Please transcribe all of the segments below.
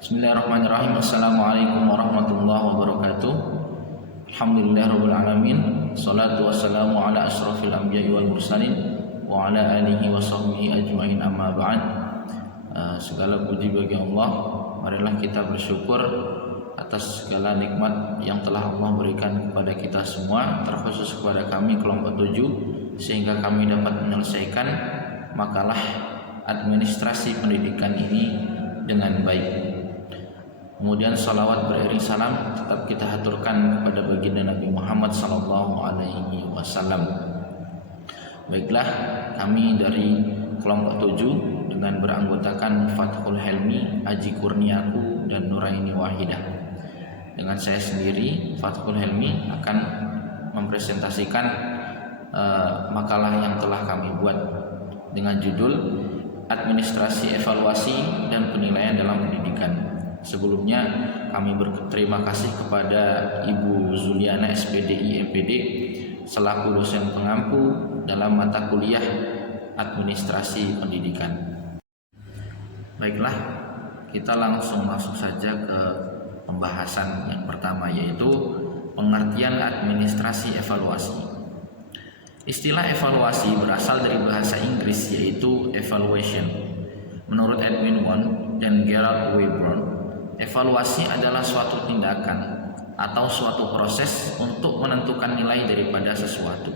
Bismillahirrahmanirrahim. Assalamualaikum warahmatullahi wabarakatuh. Alhamdulillahirabbil alamin. Shalatu wassalamu ala asyrafil anbiya'i wal mursalin wa ala alihi wa sahbihi ajmain, amma ba'd. Segala puji bagi Allah. Marilah kita bersyukur atas segala nikmat yang telah Allah berikan kepada kita semua, terkhusus kepada kami kelompok 7, sehingga kami dapat menyelesaikan makalah administrasi pendidikan ini dengan baik. Kemudian salawat beriring salam tetap kita haturkan kepada baginda Nabi Muhammad SAW. Baiklah, kami dari kelompok 7 dengan beranggotakan Fathul Helmi, Aji Kurniaku, dan Nuraini Wahidah. Dengan saya sendiri, Fathul Helmi, akan mempresentasikan makalah yang telah kami buat dengan judul Administrasi Evaluasi dan Penilaian dalam Pendidikan. Sebelumnya kami berterima kasih kepada Ibu Zuliana SPDI MPD selaku dosen pengampu dalam mata kuliah Administrasi Pendidikan. Baiklah, kita langsung masuk saja ke pembahasan yang pertama, yaitu pengertian administrasi evaluasi. Istilah evaluasi berasal dari bahasa Inggris, yaitu evaluation. Menurut Edwin Won dan Gerald Wayburn, evaluasi adalah suatu tindakan atau suatu proses untuk menentukan nilai daripada sesuatu.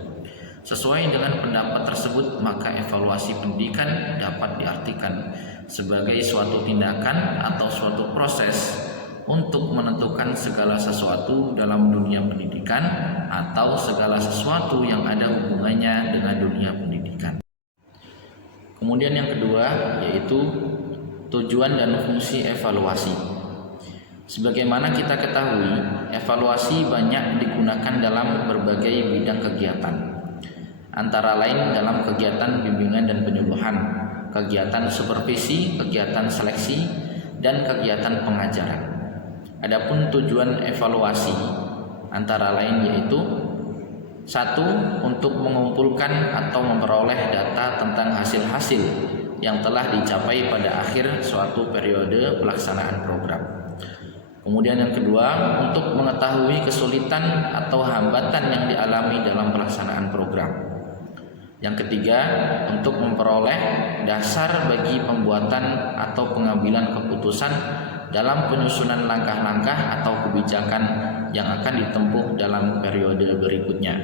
Sesuai dengan pendapat tersebut, maka evaluasi pendidikan dapat diartikan sebagai suatu tindakan atau suatu proses untuk menentukan segala sesuatu dalam dunia pendidikan atau segala sesuatu yang ada hubungannya dengan dunia pendidikan. Kemudian yang kedua, yaitu tujuan dan fungsi evaluasi. Sebagaimana kita ketahui, evaluasi banyak digunakan dalam berbagai bidang kegiatan, antara lain dalam kegiatan bimbingan dan penyuluhan, kegiatan supervisi, kegiatan seleksi, dan kegiatan pengajaran. Adapun tujuan evaluasi antara lain yaitu: 1. Untuk mengumpulkan atau memperoleh data tentang hasil-hasil yang telah dicapai pada akhir suatu periode pelaksanaan program. Kemudian yang kedua, untuk mengetahui kesulitan atau hambatan yang dialami dalam pelaksanaan program. Yang ketiga, untuk memperoleh dasar bagi pembuatan atau pengambilan keputusan dalam penyusunan langkah-langkah atau kebijakan yang akan ditempuh dalam periode berikutnya.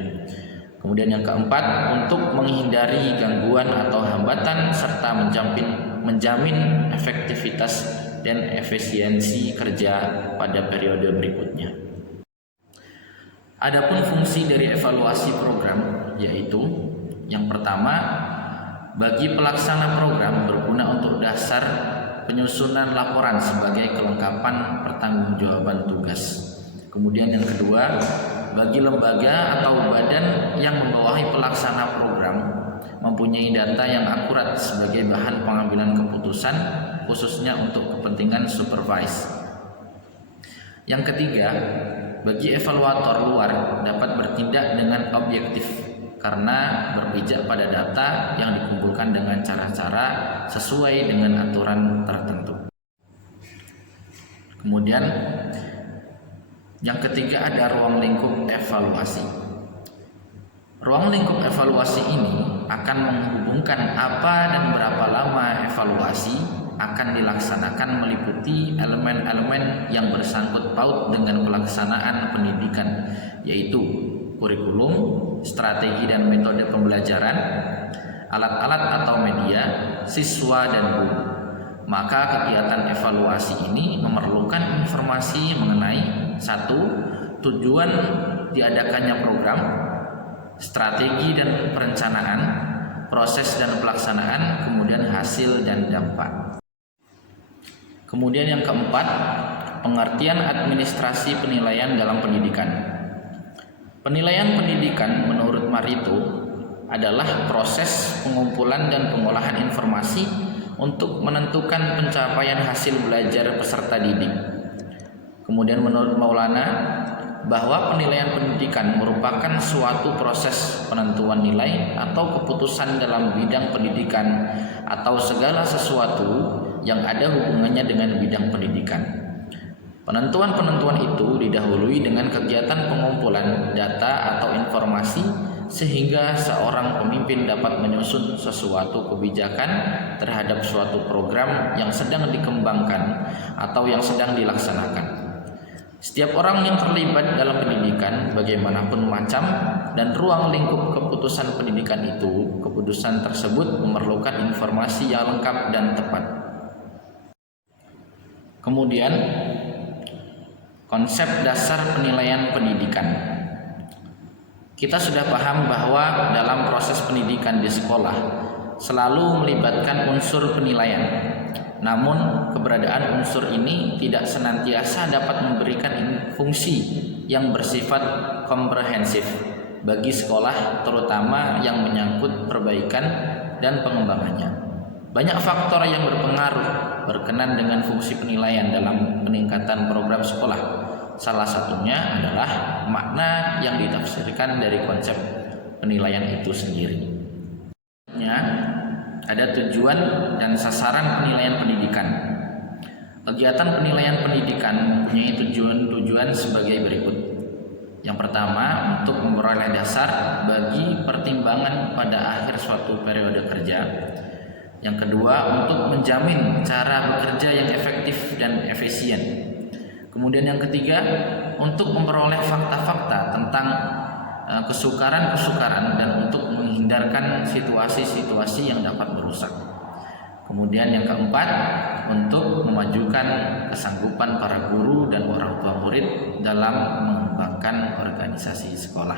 Kemudian yang keempat, untuk menghindari gangguan atau hambatan serta menjamin efektivitas dan efisiensi kerja pada periode berikutnya. Adapun fungsi dari evaluasi program yaitu: yang pertama, bagi pelaksana program berguna untuk dasar penyusunan laporan sebagai kelengkapan pertanggungjawaban tugas. Kemudian yang kedua, bagi lembaga atau badan yang membawahi pelaksana program mempunyai data yang akurat sebagai bahan pengambilan keputusan, khususnya untuk kepentingan supervise. Yang ketiga, bagi evaluator luar dapat bertindak dengan objektif karena berpijak pada data yang dikumpulkan dengan cara-cara sesuai dengan aturan tertentu. Kemudian yang ketiga, ada ruang lingkup evaluasi. Ruang lingkup evaluasi ini akan menghubungkan apa dan berapa lama evaluasi akan dilaksanakan, meliputi elemen-elemen yang bersangkut paut dengan pelaksanaan pendidikan, yaitu kurikulum, strategi dan metode pembelajaran, alat-alat atau media, siswa, dan guru. Maka kegiatan evaluasi ini memerlukan informasi mengenai: 1. Tujuan diadakannya program, strategi dan perencanaan, proses dan pelaksanaan, kemudian hasil dan dampak. Kemudian yang keempat, pengertian administrasi penilaian dalam pendidikan. Penilaian pendidikan menurut Marito adalah proses pengumpulan dan pengolahan informasi untuk menentukan pencapaian hasil belajar peserta didik. Kemudian menurut Maulana, bahwa penilaian pendidikan merupakan suatu proses penentuan nilai atau keputusan dalam bidang pendidikan atau segala sesuatu yang ada hubungannya dengan bidang pendidikan. Penentuan-penentuan itu didahului dengan kegiatan pengumpulan data atau informasi sehingga seorang pemimpin dapat menyusun sesuatu kebijakan terhadap suatu program yang sedang dikembangkan atau yang sedang dilaksanakan. Setiap orang yang terlibat dalam pendidikan, bagaimanapun macam dan ruang lingkup keputusan pendidikan itu, keputusan tersebut memerlukan informasi yang lengkap dan tepat. Kemudian, konsep dasar penilaian pendidikan. Kita sudah paham bahwa dalam proses pendidikan di sekolah selalu melibatkan unsur penilaian. Namun, keberadaan unsur ini tidak senantiasa dapat memberikan fungsi yang bersifat komprehensif bagi sekolah, terutama yang menyangkut perbaikan dan pengembangannya. Banyak faktor yang berpengaruh berkenan dengan fungsi penilaian dalam peningkatan program sekolah. Salah satunya adalah makna yang ditafsirkan dari konsep penilaian itu sendiri. Ada tujuan dan sasaran penilaian pendidikan. Kegiatan penilaian pendidikan mempunyai tujuan sebagai berikut. Yang pertama, untuk memperoleh dasar bagi pertimbangan pada akhir suatu periode kerja. Yang kedua, untuk menjamin cara bekerja yang efektif dan efisien. Kemudian yang ketiga, untuk memperoleh fakta-fakta tentang kesukaran-kesukaran dan untuk menghindarkan situasi-situasi yang dapat merusak. Kemudian yang keempat, untuk memajukan kesanggupan para guru dan orang tua murid dalam mengembangkan organisasi sekolah.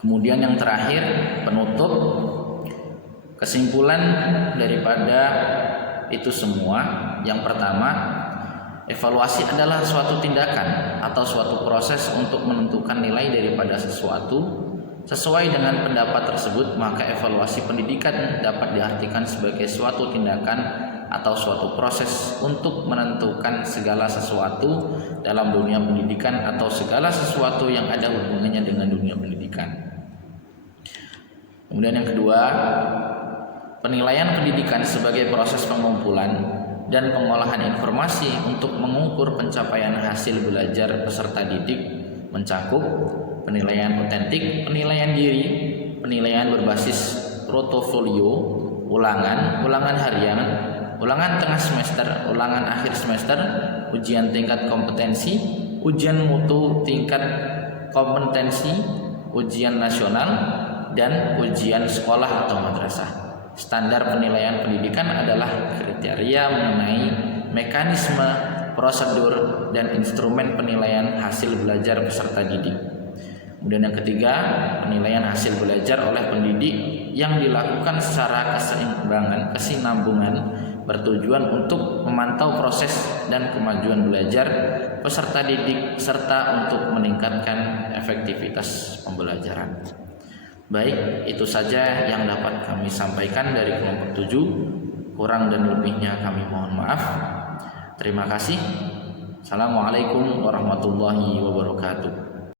Kemudian yang terakhir, penutup, kesimpulan daripada itu semua. Yang pertama, evaluasi adalah suatu tindakan atau suatu proses untuk menentukan nilai daripada sesuatu. Sesuai dengan pendapat tersebut, maka evaluasi pendidikan dapat diartikan sebagai suatu tindakan atau suatu proses untuk menentukan segala sesuatu dalam dunia pendidikan atau segala sesuatu yang ada hubungannya dengan dunia pendidikan. Kemudian yang kedua, penilaian pendidikan sebagai proses pengumpulan dan pengolahan informasi untuk mengukur pencapaian hasil belajar peserta didik, mencakup penilaian otentik, penilaian diri, penilaian berbasis portofolio, ulangan harian, ulangan tengah semester, ulangan akhir semester, ujian tingkat kompetensi, ujian mutu tingkat kompetensi, ujian nasional, dan ujian sekolah atau madrasah. Standar penilaian pendidikan adalah kriteria mengenai mekanisme, prosedur, dan instrumen penilaian hasil belajar peserta didik. Kemudian yang ketiga, penilaian hasil belajar oleh pendidik yang dilakukan secara kesinambungan bertujuan untuk memantau proses dan kemajuan belajar peserta didik serta untuk meningkatkan efektivitas pembelajaran. Baik, itu saja yang dapat kami sampaikan dari kelompok 7. Kurang dan lebihnya kami mohon maaf. Terima kasih. Assalamualaikum warahmatullahi wabarakatuh.